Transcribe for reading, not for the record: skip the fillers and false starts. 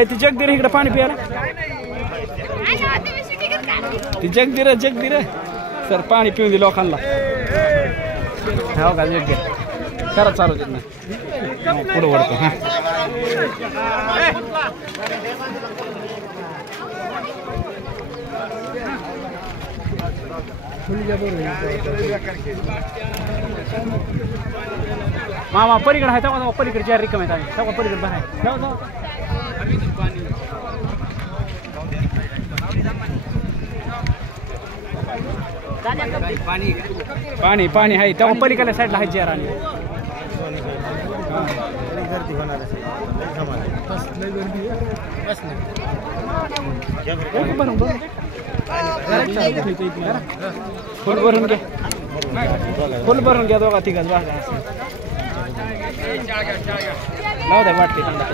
ती जग दे रे इकडे पाणी प्यायला ती जग दे रे सर पाणी पिऊन दे लोकांना हो का जग दे करा चालू देत ना पुढे वळतो हा मामा पलीकडे आहे तेव्हा पलीकडे चार रिकम आहेत तेव्हा पलीकडे बाहेर पाणी पाणी आहे तेव्हा पलीकडल्या साईडला आहे चेअर आणि फुल भरून घ्या दोघा तिघाच बागा लाव द्या वाटते त्यांना